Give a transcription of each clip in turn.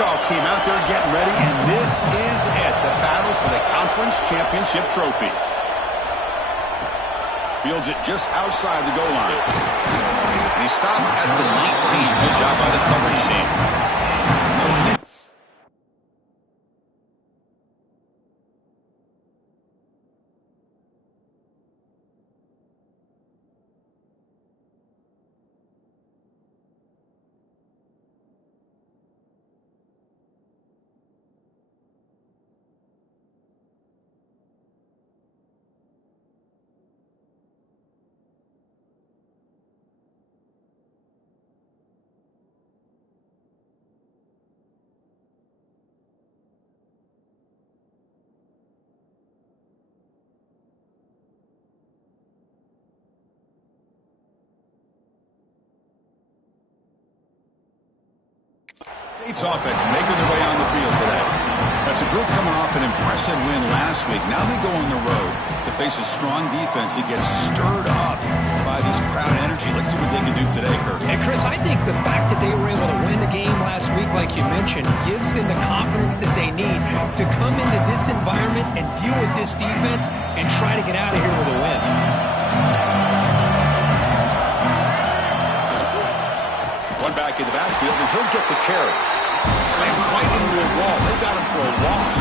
kickoff team out there getting ready, and this is it, the battle for the conference championship trophy. Fields it just outside the goal line. And he stopped at the 19. Good job by the coverage team. So State's offense making their way on the field today. That's a group coming off an impressive win last week. Now they go on the road to face a strong defense that gets stirred up by this crowd energy. Let's see what they can do today, Kurt. And Chris, I think the fact that they were able to win the game last week, like you mentioned, gives them the confidence that they need to come into this environment and deal with this defense and try to get out of here with a win. One back in the backfield, and he'll get the carry. Slams right into a wall. They got him for a loss.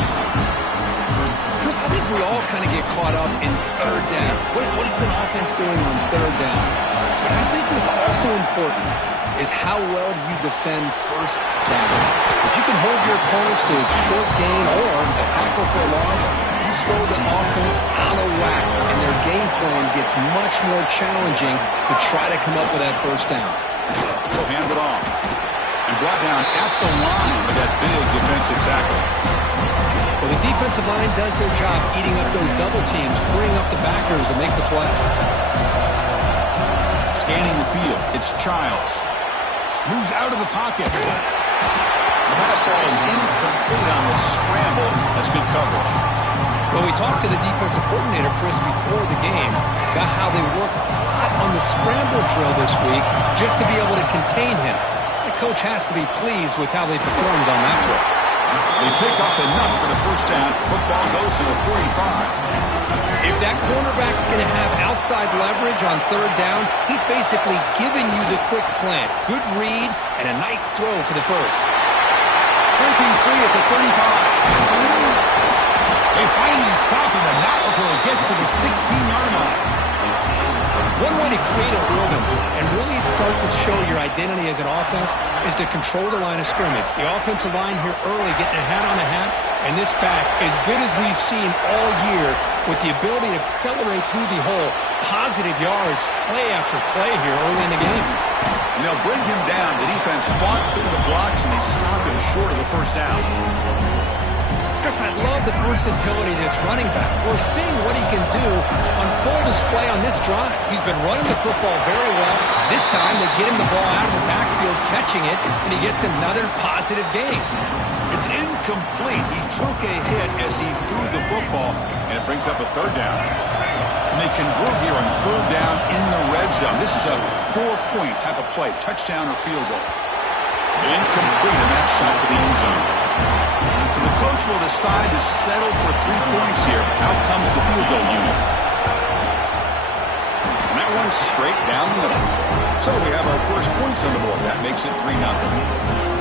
Chris, I think we all kind of get caught up in third down. What is an offense doing on third down? But I think what's also important is how well you defend first down. If you can hold your opponents to a short gain or a tackle for a loss, you throw the offense out of whack, and their game plan gets much more challenging to try to come up with that first down. He'll hand it off. And brought down at the line with that big defensive tackle. Well, the defensive line does their job eating up those double teams, freeing up the backers to make the play. Scanning the field, it's Childs. Moves out of the pocket. The pass ball is incomplete on the scramble. That's good coverage. Well, we talked to the defensive coordinator, Chris, before the game about how they worked a lot on the scramble drill this week just to be able to contain him. The coach has to be pleased with how they performed on that play. They pick up enough for the first down. Football goes to the 45. If that cornerback's going to have outside leverage on third down, he's basically giving you the quick slant. Good read and a nice throw for the first. Breaking free at the 35. They finally stop him, and not before he gets to the 16-yard line. One way to create a rhythm and really start to show your identity as an offense is to control the line of scrimmage. The offensive line here early getting a hat on a hat, and this back, as good as we've seen all year, with the ability to accelerate through the hole, positive yards, play after play here early in the game. And they'll bring him down. The defense fought through the blocks, and they stop him short of the first down. Chris, I love the versatility of this running back. We're seeing what he can do on full display on this drive. He's been running the football very well. This time, they get him the ball out of the backfield, catching it, and he gets another positive gain. It's incomplete. He took a hit as he threw the football, and it brings up a third down. And they convert here on third down in the red zone. This is a 4-point type of play, touchdown or field goal. Incomplete, and that shot to the end zone. So the coach will decide to settle for 3 points here. Out comes the field goal unit. And that one's straight down the middle. So we have our first points on the board. That makes it 3-0.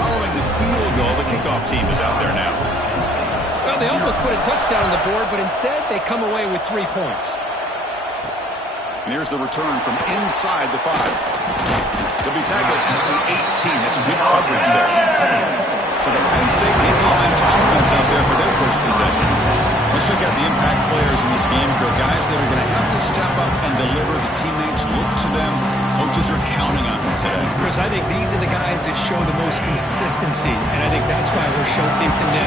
Following the field goal, the kickoff team is out there now. Well, they almost put a touchdown on the board, but instead they come away with 3 points. And here's the return from inside the 5. They'll be tackled at the 18. That's good coverage there. So the Penn State Nittany Lions offense out there for their first possession. Let's look at the impact players in this game. There are guys that are going to have to step up and deliver. The teammates look to them. Coaches are counting on them today. Chris, I think these are the guys that show the most consistency, and I think that's why we're showcasing them.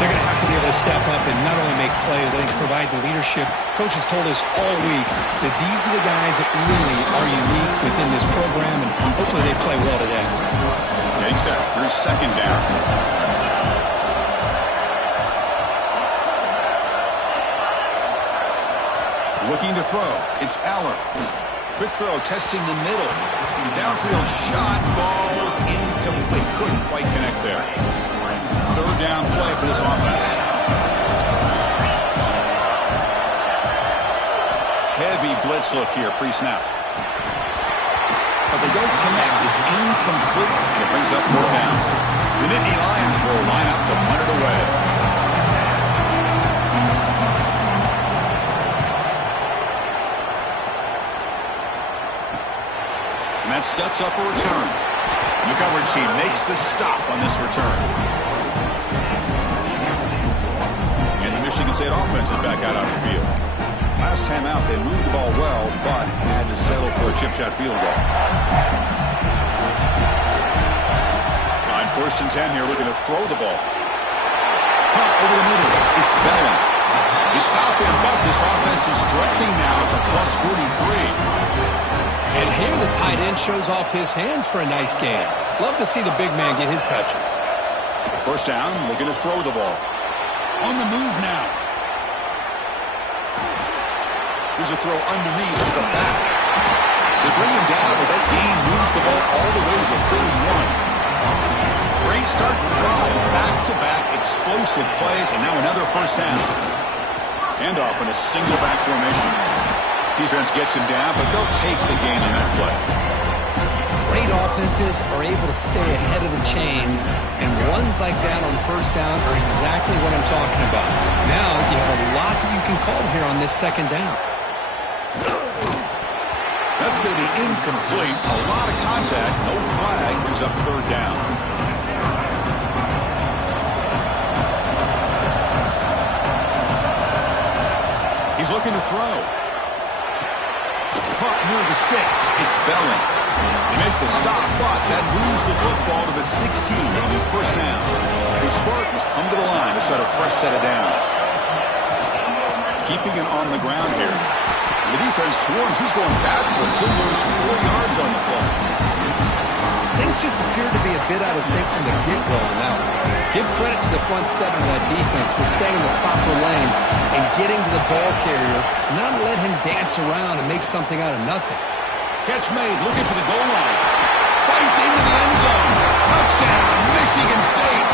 They're going to have to be able to step up and not only make plays, I think provide the leadership. Coach has told us all week that these are the guys that really are unique within this program, and hopefully they play well today. Yeah, exactly. Here's second down. Looking to throw. It's Aller. Quick throw, testing the middle. Downfield shot, ball's incomplete. Couldn't quite connect there. third down play for this offense. Heavy blitz look here, pre-snap. But they don't connect. It's incomplete, and it brings up fourth down. The Nittany Lions will line up to punt it away. And that sets up a return. The coverage team makes the stop on this return. And the Michigan State offense is back out on the field. Last time out, they moved the ball well, but had to settle for a chip shot field goal. On 1st and 10 here, looking to throw the ball. Pump over the middle. It's Bellin. They stop him, but this offense is threatening now at the +43. And here the tight end shows off his hands for a nice gain. Love to see the big man get his touches. First down, looking to throw the ball. On the move now. Here's a throw underneath the back. They bring him down, but that gain moves the ball all the way to the 31. Great start to drive. Back-to-back explosive plays, and now another first down. Handoff in a single back formation. Defense gets him down, but they'll take the gain on that play. Great offenses are able to stay ahead of the chains, and runs like that on first down are exactly what I'm talking about. Now you have a lot that you can call here on this second down. That's going to be incomplete. A lot of contact. No flag. Brings up third down. He's looking to throw. Caught near the sticks. It's Bellin. They make the stop, but that moves the football to the 16. It'll be first down. The Spartans come to the line to start a fresh set of downs. Keeping it on the ground here. The defense swarms. He's going backwards. He'll lose 4 yards on the play. Things just appeared to be a bit out of sync from the get-go on that one. Give credit to the front seven of that defense for staying in the proper lanes and getting to the ball carrier, not let him dance around and make something out of nothing. Catch made, looking for the goal line. Fights into the end zone. Touchdown, Michigan State.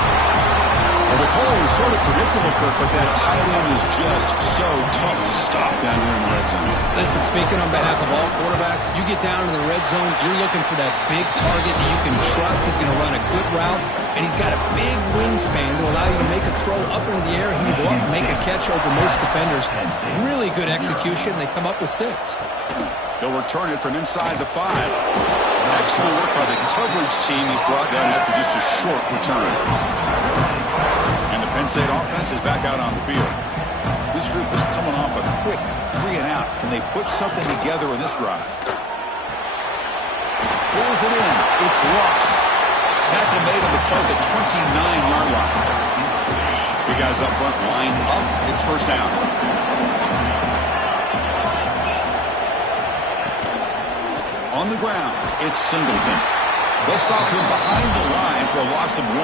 Well, the call was sort of predictable, Kirk, but that tight end is just so tough to stop down here in the red zone. Listen, speaking on behalf of all quarterbacks, you get down in the red zone, you're looking for that big target that you can trust is going to run a good route, and he's got a big wingspan to allow you to make a throw up into the air. He can go up and make a catch over most defenders. Really good execution. They come up with 6. He'll return it from inside the 5. Excellent work by the coverage team. He's brought down after just a short return. And the Penn State offense is back out on the field. This group is coming off a quick 3 and out. Can they put something together in this drive? Pulls it in. It's Ross. Tackle made on the play at the 29-yard line. Three guys up front, lined up. It's first down. On the ground, it's Singleton. They'll stop him behind the line for a loss of 1.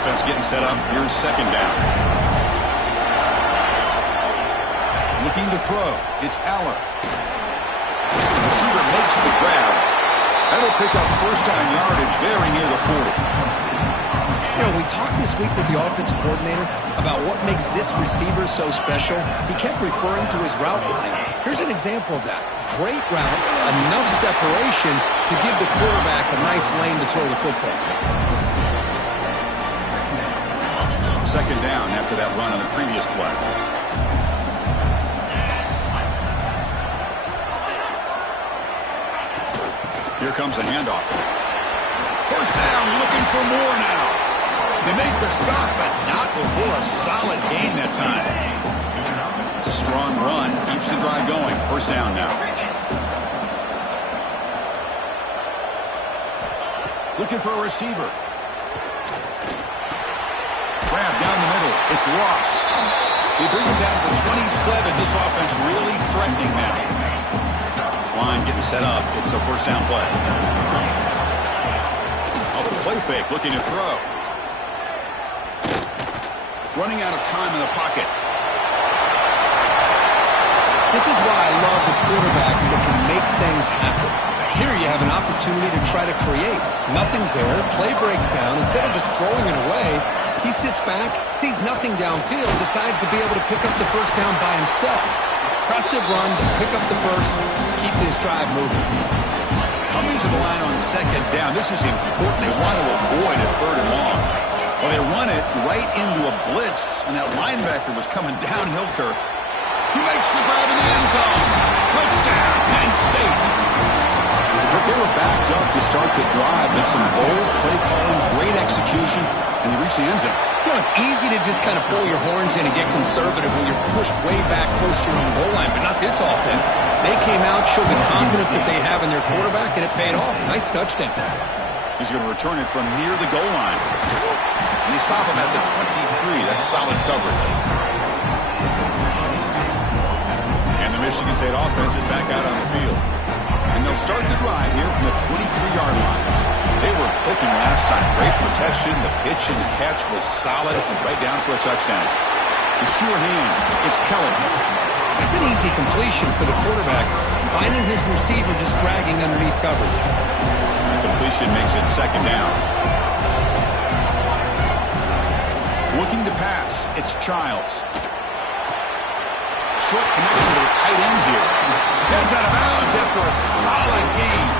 Offense getting set up. Here's second down. Looking to throw. It's Aller. The receiver makes the grab. That'll pick up first down yardage very near the 40. You know, we talked this week with the offensive coordinator about what makes this receiver so special. He kept referring to his route running. Here's an example of that. Great route, enough separation to give the quarterback a nice lane to throw the football. Second down after that run on the previous play. Here comes a handoff. First down, looking for more now. They make the stop, but not before a solid gain that time. It's a strong run, keeps the drive going. First down now. Looking for a receiver. Grab down the middle. It's Ross. They bring him down to the 27. This offense really threatening now. This line getting set up. It's a first down play. Off the play fake, looking to throw. Running out of time in the pocket. This is why I love the quarterbacks that can make things happen. Here you have an opportunity opportunity to try to create. Nothing's there. Play breaks down. Instead of just throwing it away, he sits back, sees nothing downfield, decides to be able to pick up the first down by himself. Impressive run to pick up the first, keep this drive moving. Coming to the line on second down, this is important. They want to avoid a third and long. Well, they run it right into a blitz, and that linebacker was coming downhill, Kirk. He makes the grab in the end zone. Touchdown, Penn State. But they were backed up to start the drive. With some bold play calling, great execution, and they reached the end zone. You know, it's easy to just kind of pull your horns in and get conservative when you're pushed way back close to your own goal line, but not this offense. They came out, showed the confidence that they have in their quarterback, and it paid off. Nice touchdown. He's going to return it from near the goal line. And they stop him at the 23. That's solid coverage. And the Michigan State offense is back out on the field. And they'll start the drive here from the 23-yard line. They were clicking last time. Great protection. The pitch and the catch was solid. Right down for a touchdown. The sure hands. It's Keller. It's an easy completion for the quarterback, finding his receiver just dragging underneath coverage. Completion makes it second down. Looking to pass. It's Childs. Short connection to the tight end here. Heads out of bounds after a solid game.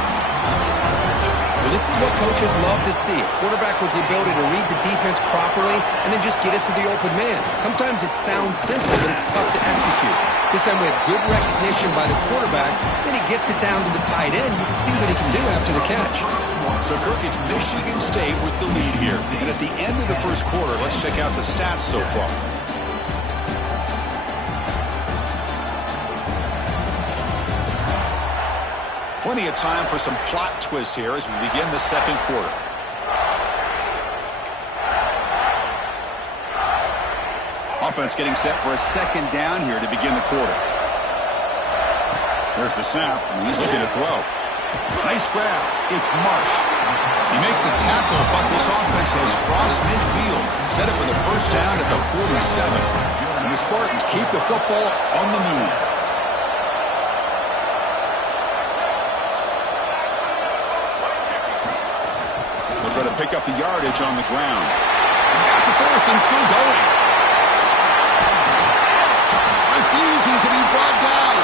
Well, this is what coaches love to see. A quarterback with the ability to read the defense properly and then just get it to the open man. Sometimes it sounds simple, but it's tough to execute. This time we have good recognition by the quarterback. Then he gets it down to the tight end. You can see what he can do after the catch. So, Kirk, it's Michigan State with the lead here. And at the end of the first quarter, let's check out the stats so far. Plenty of time for some plot twists here as we begin the second quarter. Offense getting set for a second down here to begin the quarter. There's the snap, and he's looking to throw. Nice grab. It's Marsh. You make the tackle, but this offense has crossed midfield. Set it for the first down at the 47. And the Spartans keep the football on the move. They'll try to pick up the yardage on the ground. He's got the first and still going. Refusing to be brought down.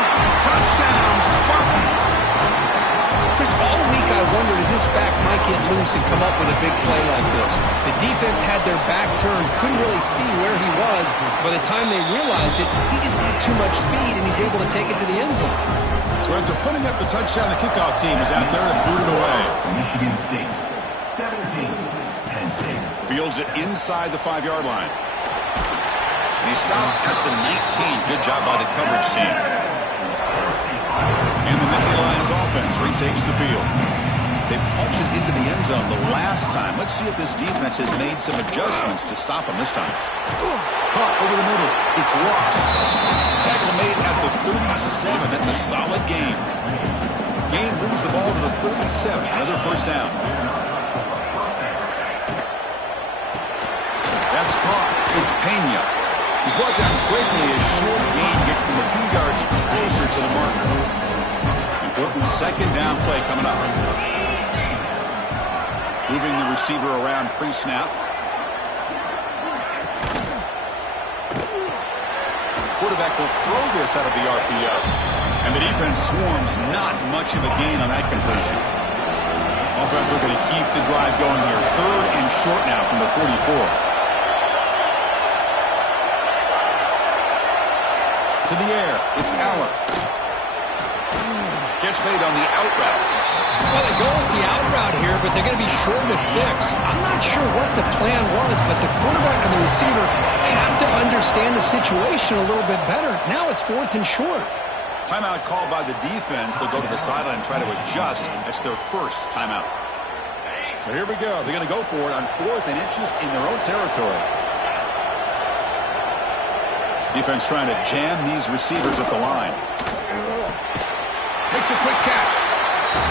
Touchdown, Spartans. Chris, all week I wondered if this back might get loose and come up with a big play like this. The defense had their back turned, couldn't really see where he was. By the time they realized it, he just had too much speed, and he's able to take it to the end zone. So after putting up the touchdown, the kickoff team is out there to boot it away. Michigan State, 17, Penn State. Fields it inside the 5-yard line. And he stopped at the 19. Good job by the coverage team. And the Nittany Lions offense retakes the field. They punch it into the end zone the last time. Let's see if this defense has made some adjustments to stop them this time. Caught over the middle. It's Ross. Tackle made at the 37. That's a solid game. Gain moves the ball to the 37. Another first down. That's caught. It's Pena. He's brought down quickly as short gain gets them a few yards closer to the marker. Important second down play coming up. Moving the receiver around pre-snap. Quarterback will throw this out of the RPO. And the defense swarms, not much of a gain on that completion. Offense looking to keep the drive going here. Third and short now from the 44. To the air, it's Aller. Catch made on the out route. Well, they go with the out route here, but they're going to be short of sticks. I'm not sure what the plan was, but the quarterback and the receiver have to understand the situation a little bit better. Now it's fourth and short. Timeout called by the defense. They'll go to the sideline and try to adjust. That's their first timeout. So here we go. They're going to go for it on 4th and inches in their own territory. Defense trying to jam these receivers at the line. Makes a quick catch.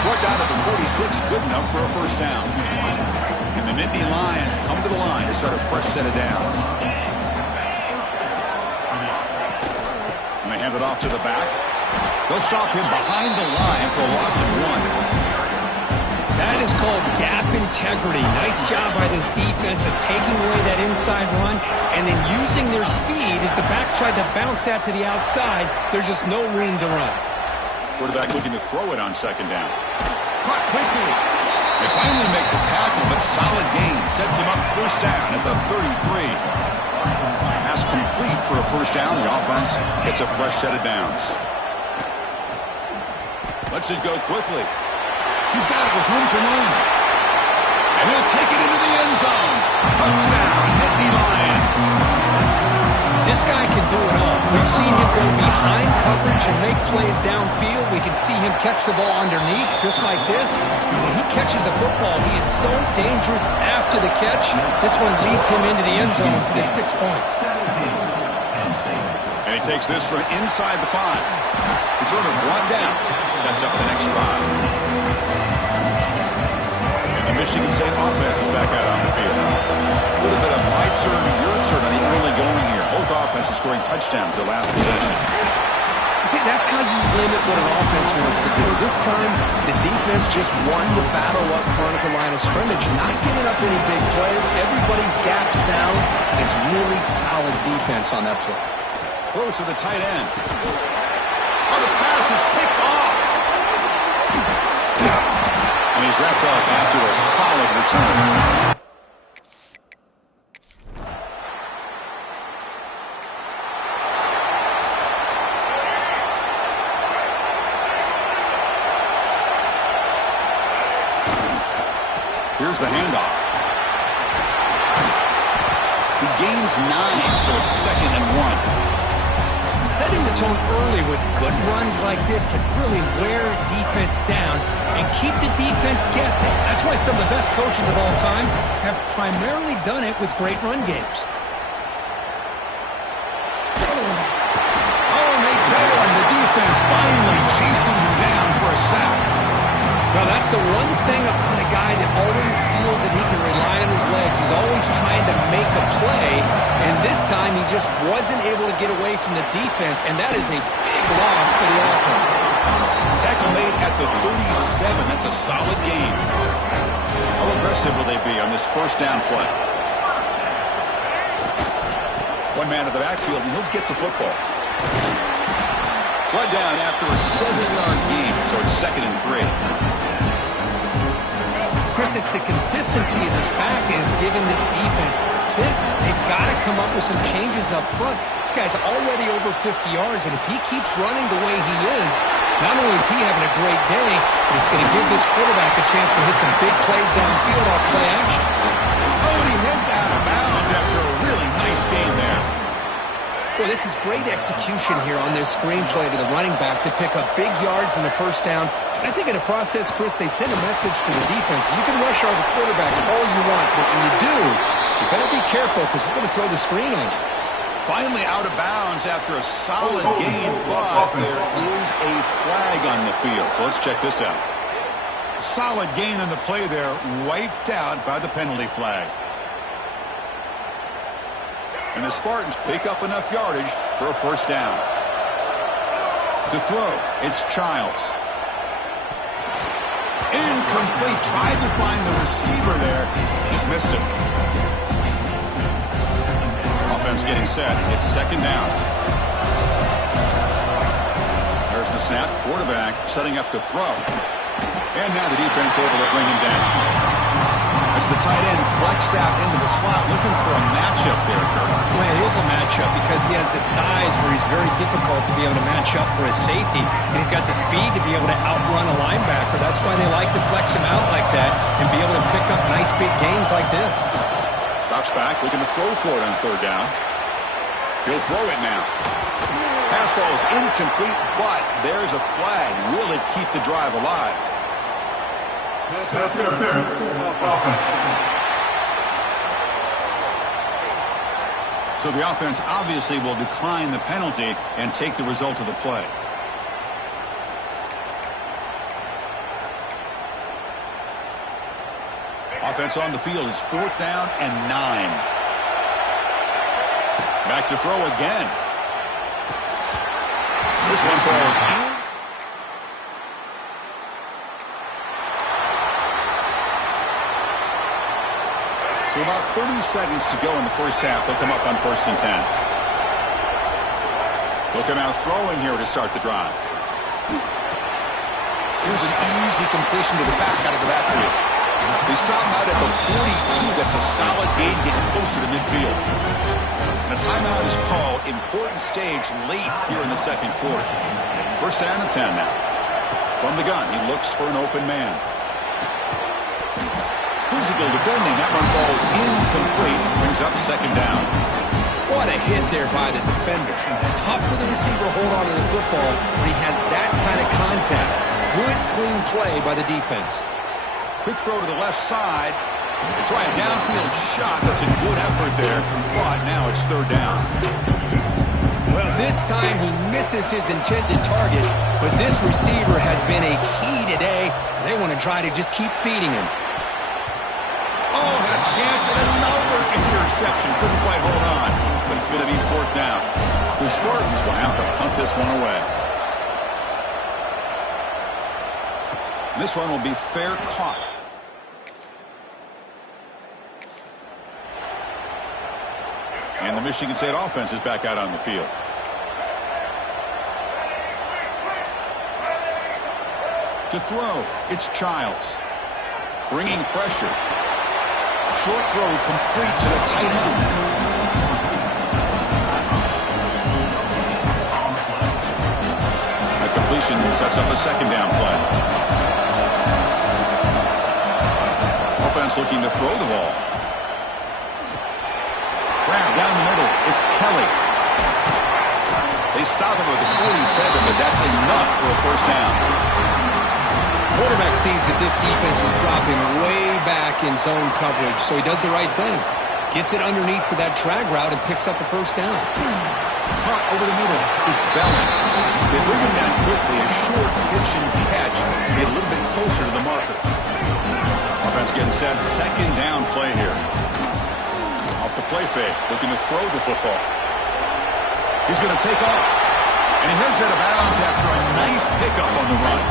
Brought down to the 46, good enough for a first down. And the Nittany Lions come to the line to start a fresh set of downs. And they hand it off to the back. They'll stop him behind the line for a loss of 1. That is called gap integrity. Nice job by this defense of taking away that inside run and then using their speed as the back tried to bounce that to the outside. There's just no room to run. Quarterback looking to throw it on second down. Caught quickly. They finally make the tackle, but solid gain. Sets him up first down at the 33. Pass complete for a first down. The offense gets a fresh set of downs. Lets it go quickly. He's got it with room to run. And he'll take it into the end zone. Touchdown, Nittany Lions. This guy can do it all. We've seen him go behind coverage and make plays downfield. We can see him catch the ball underneath, just like this. And when he catches a football, he is so dangerous after the catch. This one leads him into the end zone for the 6 points. And he takes this from inside the 5. Returner brought down. Sets up the next drive. And the Michigan State offense is back out on the field. A little bit of my turn, your turn on the early going here. Both offenses scoring touchdowns their last possession. See, that's how you limit what an offense wants to do. This time, the defense just won the battle up front at the line of scrimmage, not giving up any big plays. Everybody's gap sound. It's really solid defense on that play. Throws to the tight end. Oh, the pass is picked off. And he's wrapped up after a solid return. Here's the handoff. He gains 9, so it's 2nd and 1. Setting the tone early with good runs like this can really wear defense down and keep the defense guessing. That's why some of the best coaches of all time have primarily done it with great run games. Oh, and they go, and the defense finally chasing him down for a sack. Well, that's the one thing about a guy that always feels that he can rely on his legs. He's always trying to make a play, and this time he just wasn't able to get away from the defense, and that is a big loss for the offense. Tackle made at the 37. That's a solid gain. How aggressive will they be on this first down play? One man in the backfield, and he'll get the football. Blood down after a 7-yard gain, so it's 2nd and 3. Chris, it's the consistency of this back is giving this defense fits. They've got to come up with some changes up front. This guy's already over 50 yards, and if he keeps running the way he is, not only is he having a great day, but it's going to give this quarterback a chance to hit some big plays downfield off play action. Oh, and he heads out of bounds after a really nice game there. Well, this is great execution here on this screenplay to the running back to pick up big yards in the first down. I think in the process, Chris, they send a message to the defense. You can rush our quarterback all you want, but when you do, you better be careful because we're going to throw the screen on you. Finally out of bounds after a solid gain, but there is a flag on the field. So let's check this out. Solid gain on the play there, wiped out by the penalty flag. And the Spartans pick up enough yardage for a first down. To throw, it's Childs. Incomplete. Tried to find the receiver there. Just missed him. Offense getting set. It's 2nd down. There's the snap. Quarterback setting up to throw. And now the defense able to bring him down. As the tight end flexed out into the slot, looking for a matchup there, Kurt. Well, it is a matchup because he has the size where he's very difficult to be able to match up for his safety, and he's got the speed to be able to outrun a linebacker. That's why they like to flex him out like that and be able to pick up nice big gains like this. Drops back, looking to throw for it on 3rd down. He'll throw it now. Pass ball is incomplete, but there's a flag. Will it keep the drive alive? Pass interference. Offense. So the offense obviously will decline the penalty and take the result of the play. Offense on the field is 4th down and 9. Back to throw again. This one falls in. So about 30 seconds to go in the first half. They'll come up on 1st and 10. They'll come out throwing here to start the drive. Here's an easy completion to the back out of the backfield. They stop him out at the 42. That's a solid gain, getting closer to midfield. And a timeout is called. Important stage late here in the second quarter. 1st down and 10 now. From the gun, he looks for an open man. Physical defending. That one falls incomplete. Brings up 2nd down. What a hit there by the defender. Tough for the receiver to hold on to the football when he has that kind of contact. Good, clean play by the defense. Quick throw to the left side. They try a downfield shot. That's a good effort there. But now it's 3rd down. Well, this time he misses his intended target, but this receiver has been a key today. They want to try to just keep feeding him. Oh, had a chance at another interception. Couldn't quite hold on, but it's going to be 4th down. The Spartans will have to punt this one away. This one will be fair caught. And the Michigan State offense is back out on the field. To throw, it's Childs. Bringing pressure. Short throw complete to the tight end. A completion sets up a 2nd down play. Offense looking to throw the ball. Grab down the middle. It's Kelly. They stop him with the 47, but that's enough for a 1st down. Quarterback sees that this defense is dropping way back in zone coverage, so he does the right thing. Gets it underneath to that drag route and picks up a 1st down. Caught over the middle. It's Belling. They bring him down quickly. A short pitch and catch. Get a little bit closer to the marker. Offense getting set. 2nd down play here. Off the play fake. Looking to throw the football. He's going to take off. And he heads out of bounds after a nice pickup on the run.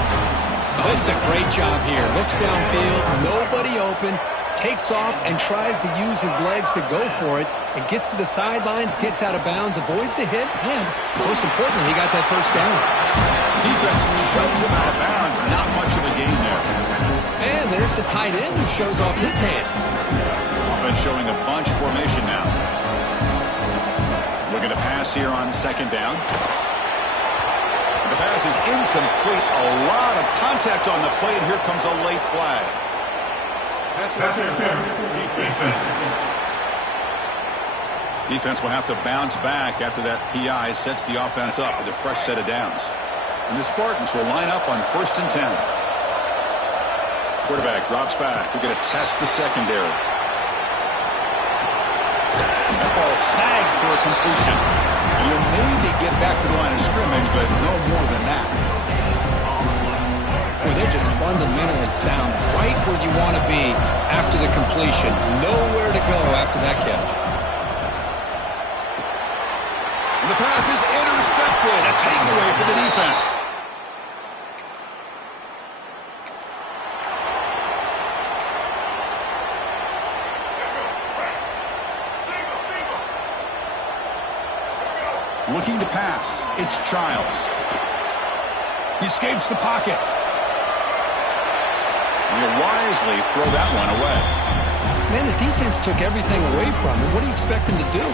Oh, this is a great job here. Looks downfield, nobody open, takes off and tries to use his legs to go for it, and gets to the sidelines, gets out of bounds, avoids the hit, and most importantly, he got that 1st down. Defense shoves him out of bounds. Not much of a gain there. And there's the tight end who shows off his hands. Offense showing a bunch formation now. Looking to pass here on 2nd down. The pass is incomplete. A lot of contact on the play, and here comes a late flag. Defense will have to bounce back after that PI sets the offense up with a fresh set of downs. And the Spartans will line up on 1st and 10. Quarterback drops back. We're going to test the secondary. That ball snagged for a completion. And you'll maybe get back to the line of scrimmage, but no more than that. Boy, they're just fundamentally sound. Right where you want to be after the completion. Nowhere to go after that catch. And the pass is intercepted. A takeaway for the defense. Looking to pass. It's Childs. He escapes the pocket. He'll wisely throw that one away. Man, the defense took everything away from him. What do you expect him to do?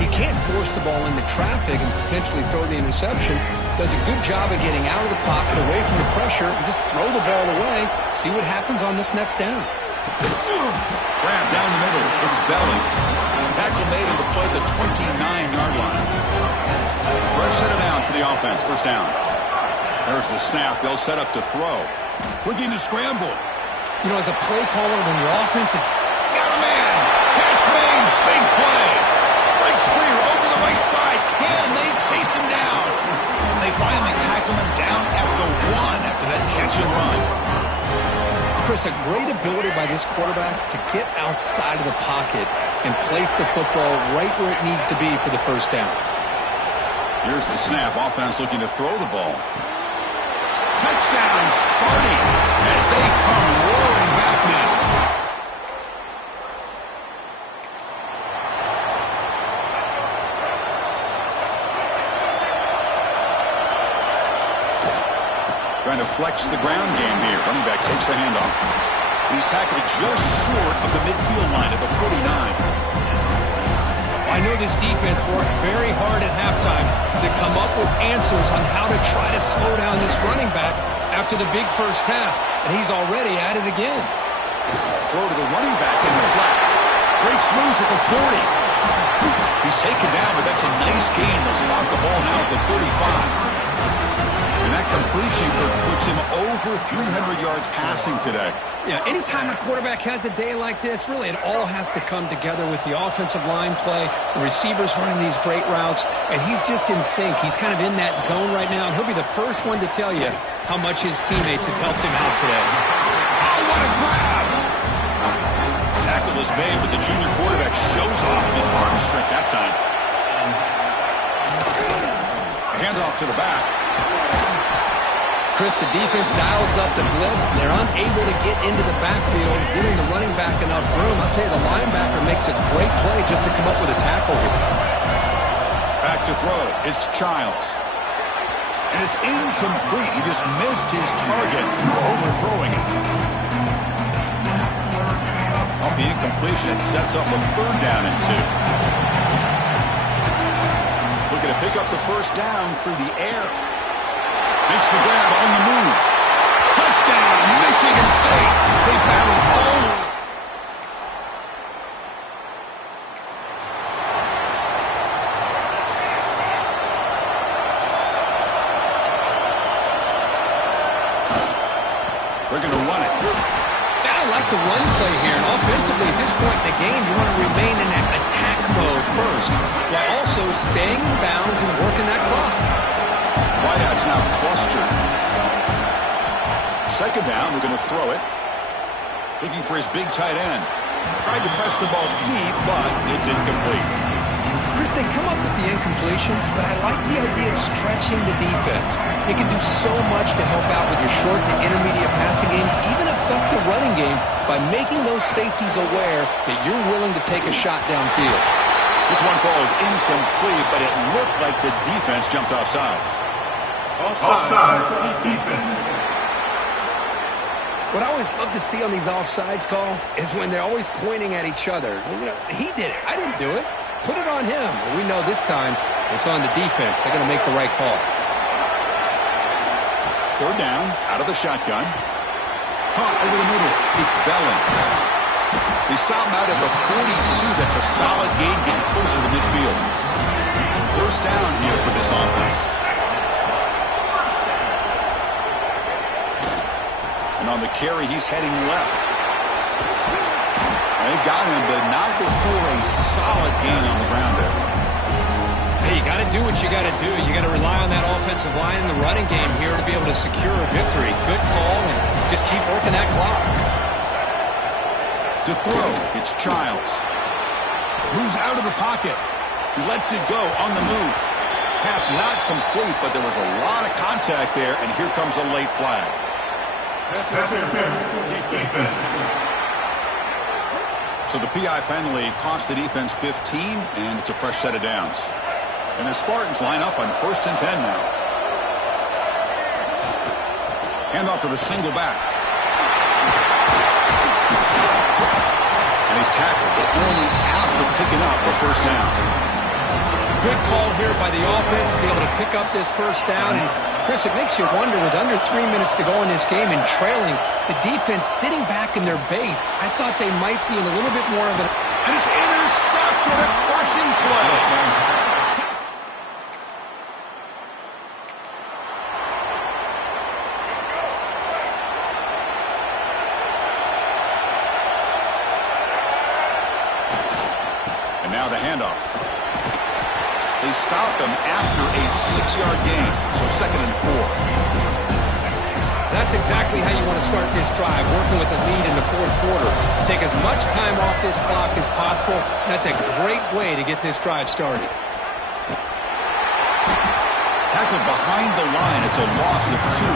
He can't force the ball into traffic and potentially throw the interception. Does a good job of getting out of the pocket, away from the pressure, and just throw the ball away. See what happens on this next down. Grab down the middle. It's Belling. Tackle made him to play the 29-yard line. Fresh set of downs for the offense. 1st down. There's the snap. They'll set up to throw. Looking to scramble. You know, as a play caller, when your offense is... Got a man. Catch made. Big play. Breaks free over the right side. Can they chase him down? They finally tackle him down at the 1 after that catch and run. Chris, a great ability by this quarterback to get outside of the pocket and place the football right where it needs to be for the 1st down. Here's the snap. Offense looking to throw the ball. Touchdown, Sparty, as they come roaring back now. Trying to flex the ground game here. Running back takes the handoff. He's tackled just short of the midfield line at the 49. I know this defense worked very hard at halftime to come up with answers on how to try to slow down this running back after the big first half, and he's already at it again. Throw to the running back in the flat. Breaks loose at the 40. He's taken down, but that's a nice gain. They'll spot the ball now at the 35. And that completion puts him over 300 yards passing today. Yeah, anytime a quarterback has a day like this, really it all has to come together with the offensive line play, the receivers running these great routes, and he's just in sync. He's kind of in that zone right now, and he'll be the first one to tell you how much his teammates have helped him out today. Oh, what a grab! Tackle is made, but the junior quarterback shows off his arm strength that time. Handoff to the back. Chris, the defense dials up the blitz. They're unable to get into the backfield, giving the running back enough room. I'll tell you, the linebacker makes a great play just to come up with a tackle here. Back to throw. It's Childs. And it's incomplete. He just missed his target, overthrowing it. Off the incompletion, it sets up a 3rd down and 2. Looking to pick up the first down through the air. Makes the grab on the move. Touchdown, Michigan State. They battled all. They're going to run it. I like the run play here. And offensively, at this point in the game, you want to remain in that attack mode first, while also staying in bounds and working that clock. Wideout's now clustered. 2nd down, we're going to throw it. Looking for his big tight end. Tried to press the ball deep, but it's incomplete. Chris, they come up with the incompletion, but I like the idea of stretching the defense. It can do so much to help out with your short to intermediate passing game, even affect the running game by making those safeties aware that you're willing to take a shot downfield. This one ball is incomplete, but it looked like the defense jumped off sides. Offside, defense. What I always love to see on these offsides call is when they're always pointing at each other. Well, you know, he did it. I didn't do it. Put it on him. Well, we know this time it's on the defense. They're going to make the right call. 3rd down, out of the shotgun. Caught over the middle. It's Bellin. They stop him out at the 42. That's a solid gain, getting closer to midfield. 1st down here for this offense. And on the carry, he's heading left. They got him, but not before a solid gain on the ground there. Hey, you got to do what you got to do. You got to rely on that offensive line in the running game here to be able to secure a victory. Good call, and just keep working that clock. To throw, it's Childs. Moves out of the pocket. He lets it go on the move. Pass not complete, but there was a lot of contact there, and here comes a late flag. So the PI penalty cost the defense 15, and it's a fresh set of downs. And the Spartans line up on 1st and 10 now. Handoff to the single back. And he's tackled, but only after picking up the 1st down. Good call here by the offense to be able to pick up this 1st down. And Chris, it makes you wonder, with under 3 minutes to go in this game and trailing, the defense sitting back in their base, I thought they might be in a little bit more of a... And it's intercepted, a crushing play. And now the handoff. They stopped him after a 6-yard gain, so 2nd and 4. That's exactly how you want to start this drive, working with a lead in the 4th quarter. Take as much time off this clock as possible. That's a great way to get this drive started. Tackled behind the line. It's a loss of 2.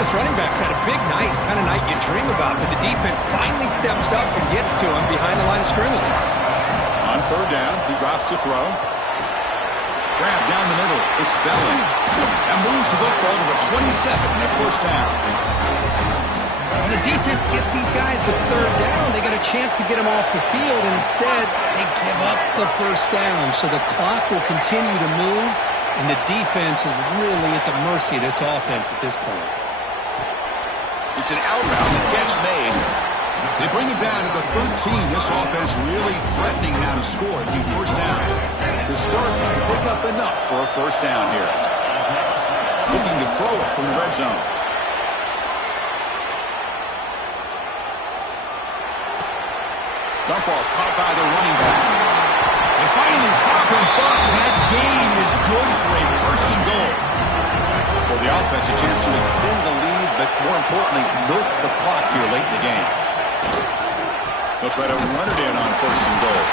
This running back's had a big night, kind of night you dream about, but the defense finally steps up and gets to him behind the line of scrimmage. On 3rd down, he drops to throw. Grab down the middle. It's Bellin. That moves the football to the 27 and a first down. When the defense gets these guys to third down, they got a chance to get them off the field, and instead they give up the first down. So the clock will continue to move, and the defense is really at the mercy of this offense at this point. It's an out route. The catch made. They bring it down to the 13. This offense really threatening now to score. New first down. The Spartans pick up enough for a first down here. Looking to throw it from the red zone. Dump off caught by the running back. They finally stop him, but that game is good for a first and goal. For the offense, a chance to extend the lead, but more importantly, milk the clock here late in the game. They'll try to run it in on first and goal.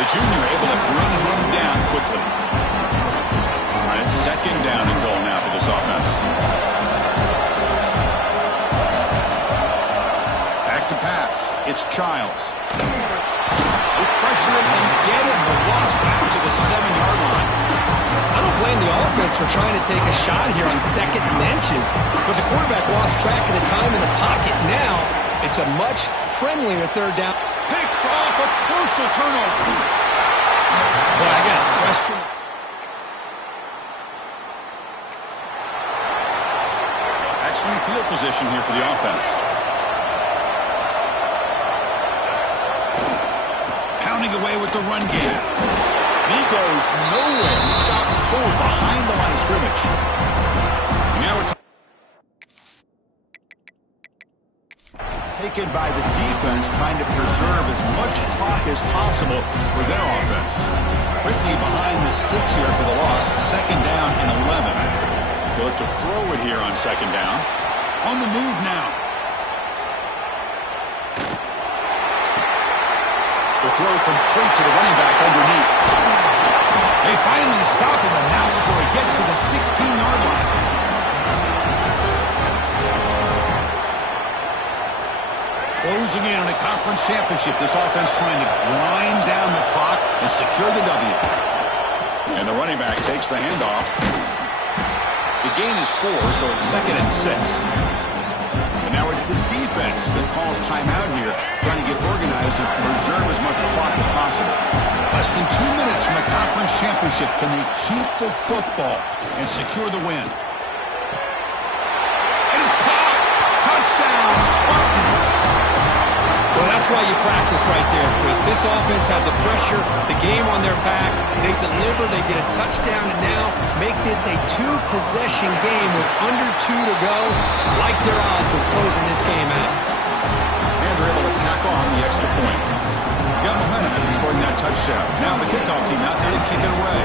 The junior able to bring him down quickly. All right, second down and goal now for this offense. Back to pass. It's Childs. They pressure him and get him. The loss back to the 7-yard line. I don't blame the offense for trying to take a shot here on second and inches, but the quarterback lost track of the time in the pocket. Now it's a much friendlier third down. Picked off, a crucial turnover. Boy, I got a question. Excellent field position here for the offense. Pounding away with the run game. He goes nowhere. Stop cold behind the line of scrimmage. And now we're taken by the defense, trying to preserve as much clock as possible for their offense. Quickly behind the sticks here for the loss. Second down and 11. They'll have to throw it here on second down. On the move now. The throw complete to the running back underneath. They finally stop him, and now before he gets to the 16-yard line. Closing in on a conference championship, this offense trying to grind down the clock and secure the W. And the running back takes the handoff. The gain is 4, so it's second and 6. And now it's the defense that calls timeout here, trying to get organized and preserve as much clock as possible. Less than 2 minutes from a conference championship. Can they keep the football and secure the win? And it's caught! Touchdown, Spartans! Well, that's why you practice right there, Chris. This offense had the pressure, the game on their back. They deliver, they get a touchdown, and now make this a 2-possession game with under 2 to go. Like their odds of closing this game out. And they're able to tack on the extra point. Got momentum in scoring that touchdown. Now the kickoff team out there to kick it away.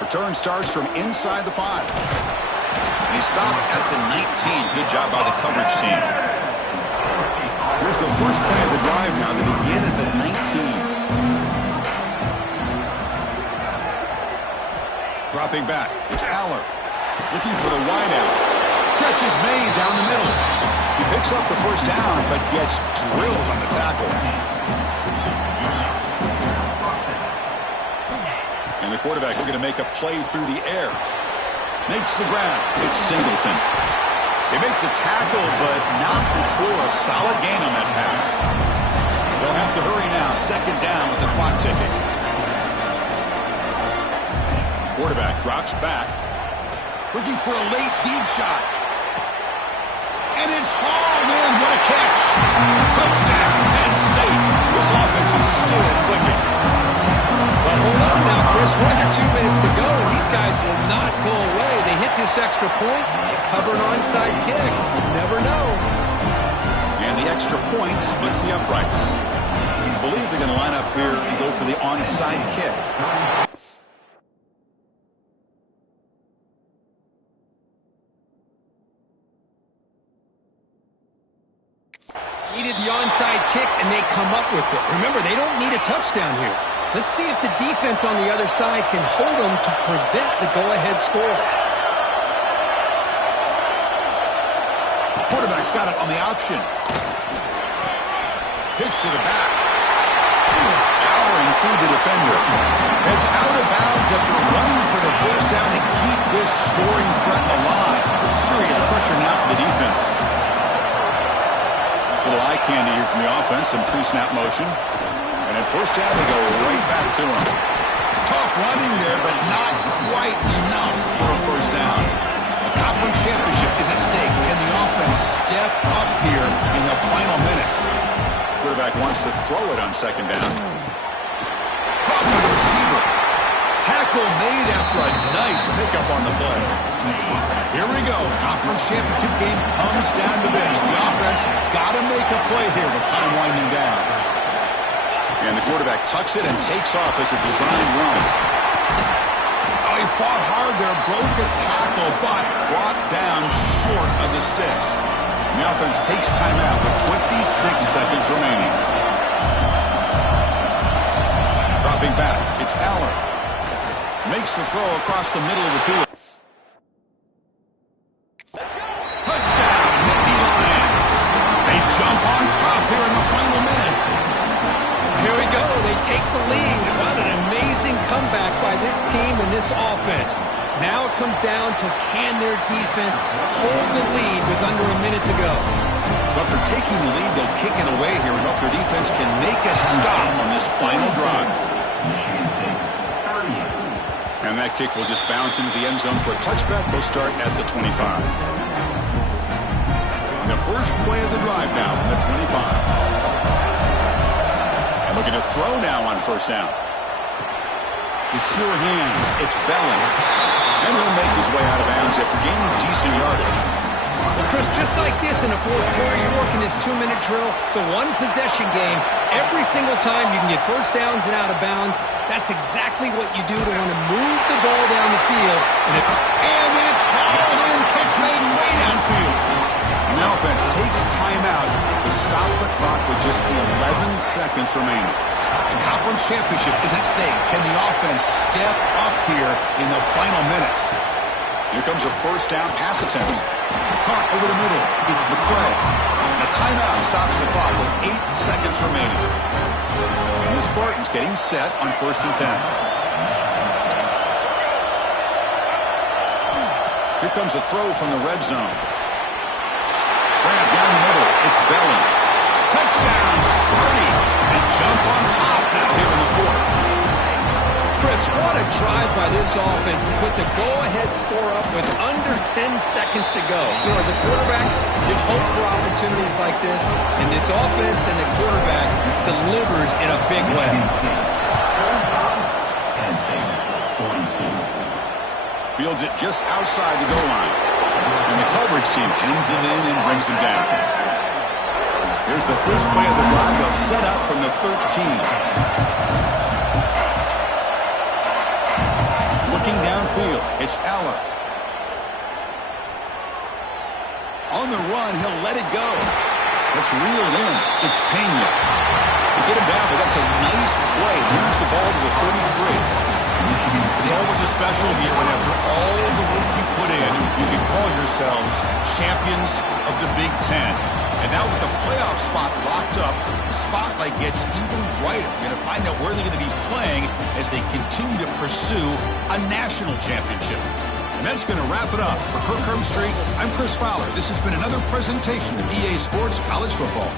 Return starts from inside the 5. He stopped at the 19. Good job by the coverage team. Here's the first play of the drive now. They begin at the 19. Dropping back. It's Aller. Looking for the wideout. Catch is made down the middle. He picks up the first down, but gets drilled on the tackle. And the quarterback looking to make a play through the air. Makes the grab. It's Singleton. They make the tackle, but not before a solid gain on that pass. They'll have to hurry now. Second down with the clock ticking. Quarterback drops back. Looking for a late deep shot. And it's hauled in. What a catch. Touchdown, Penn State. This offense is still clicking. Well, hold on now, Chris. We're under 2 minutes to go, and these guys will not go away. They hit this extra point, they cover an onside kick. You never know. And the extra point splits the uprights. I believe they're going to line up here and go for the onside kick. Needed the onside kick, and they come up with it. Remember, they don't need a touchdown here. Let's see if the defense on the other side can hold them to prevent the go-ahead score. Quarterback's got it on the option. Pitch to the back. Powering through the defender. It's out of bounds after running for the first down to keep this scoring threat alive. Serious pressure now for the defense. Little eye candy here from the offense in pre-snap motion. And at first down, they go right back to him. Tough running there, but not quite enough for a first down. The conference championship is at stake. Can the offense step up here in the final minutes? Quarterback wants to throw it on second down. Problem with the receiver. Tackle made after a nice pickup on the play. Here we go. Conference championship game comes down to this. The offense got to make a play here with time winding down. And the quarterback tucks it and takes off as a designed run. Oh, he fought hard there, broke a tackle, but brought down short of the sticks. And the offense takes timeout with 26 seconds remaining. Dropping back, it's Aller. Makes the throw across the middle of the field. Touchdown, Nittany Lions. They jump on top here in the final minute. Here we go. They take the lead. What an amazing comeback by this team and this offense. Now it comes down to can their defense hold the lead with under a minute to go. So after taking the lead, they'll kick it away here and hope their defense can make a stop on this final drive. And that kick will just bounce into the end zone for a touchback. They'll start at the 25. And the first play of the drive now from the 25. Looking to throw now on first down. With sure hands, it's Bellin. And he'll make his way out of bounds after gaining decent yardage. Well, Chris, just like this in the fourth quarter, you're working this 2-minute drill. It's a one-possession game. Every single time you can get first downs and out of bounds. That's exactly what you do to want to move the ball down the field. And it's hauled in. Catch made way downfield. And the offense takes timeout to stop the clock with just 11 seconds remaining. The conference championship is at stake. Can the offense step up here in the final minutes? Here comes a first down pass attempt. Caught over the middle. It's McCray. A timeout stops the clock with 8 seconds remaining. And the Spartans getting set on 1st and 10. Here comes a throw from the red zone. Grab down the middle. It's Bellin. Touchdown, Sparty. And jump on top now here in the fourth. Chris, what a drive by this offense to put the go-ahead score up with under 10 seconds to go. You know, as a quarterback, you hope for opportunities like this, and this offense and the quarterback delivers in a big way. Fields it just outside the goal line. And the coverage team pins him in and brings him down. Here's the first play of the drive. They'll set up from the 13. Looking downfield, it's Aller. On the run, he'll let it go. It's reeled in. It's Pena. They get him down, but that's a nice play. Moves the ball to the 33. It's always a special year when after all the work you put in, you can call yourselves champions of the Big Ten. And now with the playoff spot locked up, the spotlight gets even brighter. We're going to find out where they're going to be playing as they continue to pursue a national championship. And that's going to wrap it up. For Kirk Herbstreit, I'm Chris Fowler. This has been another presentation of EA Sports College Football.